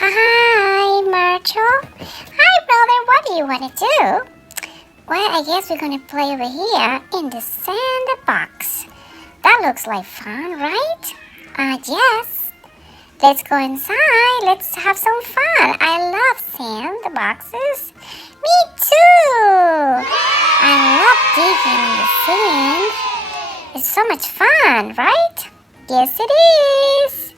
Hi, Marshall. Hi, brother. What do you want to do? Well, I guess we're going to play over here in the sandbox. That looks like fun, right? Yes. Let's go inside. Let's have some fun. I love sandboxes. Me too. I love digging in the sand. It's so much fun, right? Yes, it is.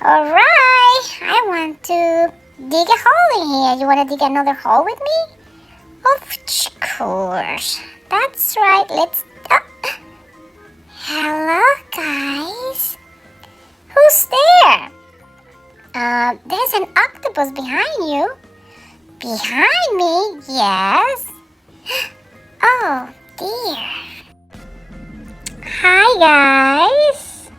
All right. I want to dig a hole in here. You want to dig another hole with me? Of course. That's right. Let's... Hello, guys. Who's there? There's an octopus behind you. Behind me? Yes. Oh, dear. Hi, guys.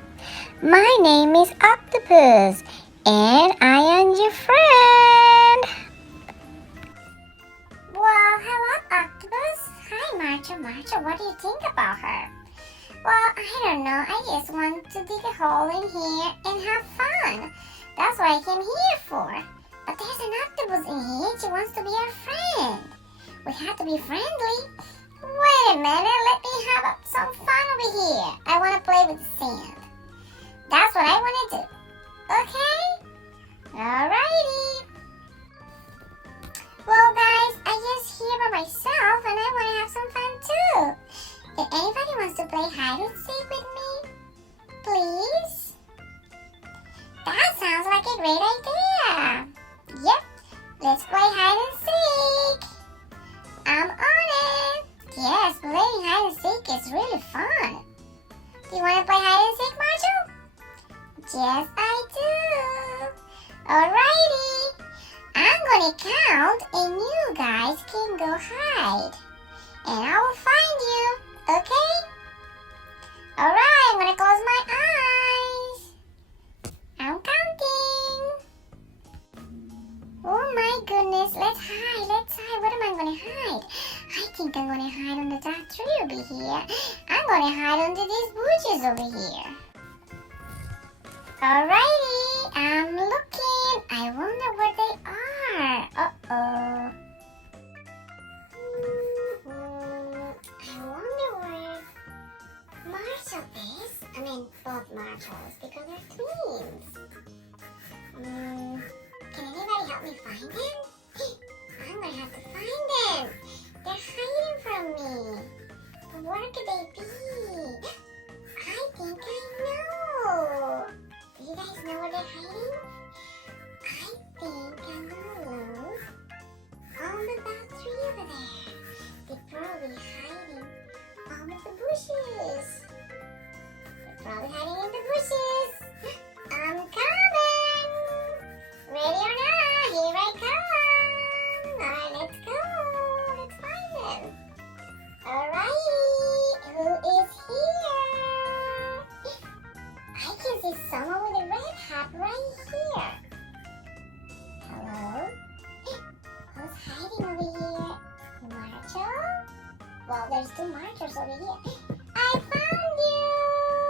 My name is Octopus, and I am your friend. Well, hello, Octopus. Hi, Marcha. What do you think about her? Well, I don't know. I just want to dig a hole in here and have fun. That's what I came here for. But there's an octopus in here. She wants to be our friend. We have to be friendly. Wait a minute. Let me have some fun over here. I want to play with the sand. That's what I want to do. Okay? Alrighty. Well, guys, I just here by myself and I want to have some fun too. If anybody wants to play hide and seek with me, please? That sounds like a great idea. Yep, let's play hide and seek. I'm on it. Yes, playing hide and seek is really fun. Do you want to play hide and seek, Marshall? Yes, I do. Alrighty. I'm going to count and you guys can go hide. And I will find you. Okay? Alright, I'm gonna close my eyes. I'm counting. Oh my goodness, let's hide. What am I gonna hide? I think I'm gonna hide under that tree over here. I'm gonna hide under these bushes over here. Alrighty, I'm looking. I wonder where they are. Uh-oh. Marshall is. I mean, both Marshalls because they're twins. Can anybody help me find them? I'm gonna have to find them. They're hiding from me. But where could they be? I think I know. Do you guys know where they're hiding? I think I'm gonna look under that tree over there. They're probably hiding under the bushes. Probably hiding in the bushes. I'm coming. Ready or not, here I come. Alright, let's go. Let's find them. Alright, who is here? I can see someone with a red hat right here. Hello? Who's hiding over here? Marshall? Well, there's two Marshalls over here. I found you!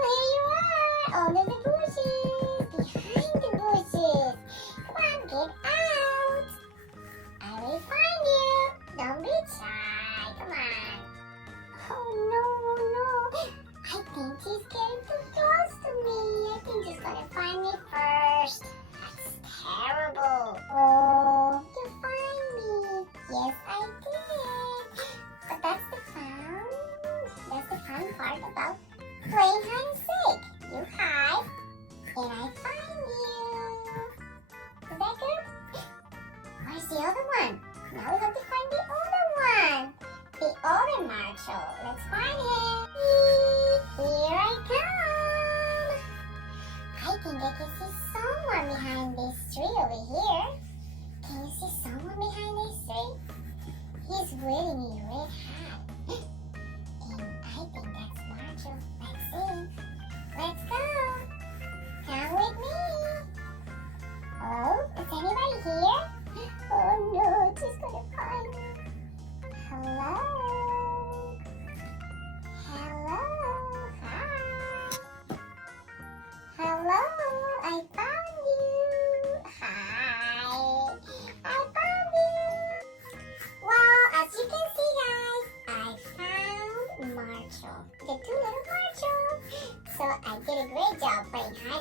Here you are! Under the bushes! Behind the bushes! Come on, get out! I will find you! Don't be shy! Come on! Oh no! I think she's getting too close to me! I think she's gonna find me first! That's terrible! Oh, you find me! Yes, I did! But that's the fun! That's the fun part about playing hide and seek. You hide, and I find you. Is that good? Where's the other one? Now we have to find the other one. The other Marshall. Let's find him. Here I come. I think I can see someone behind this tree over here. Can you see someone behind this tree? He's wearing a red hat. I think that's Marshall. Let's see. Let's go. Come with me. Oh, is anybody here? Oh no, she's gonna find me. Hello. Hello. Hi. Hello. I found you. Hi.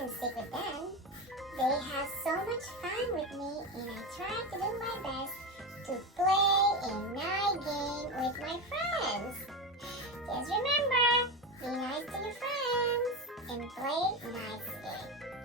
and stick with them. They have so much fun with me and I try to do my best to play a nice game with my friends. Just remember, be nice to your friends and play nice game.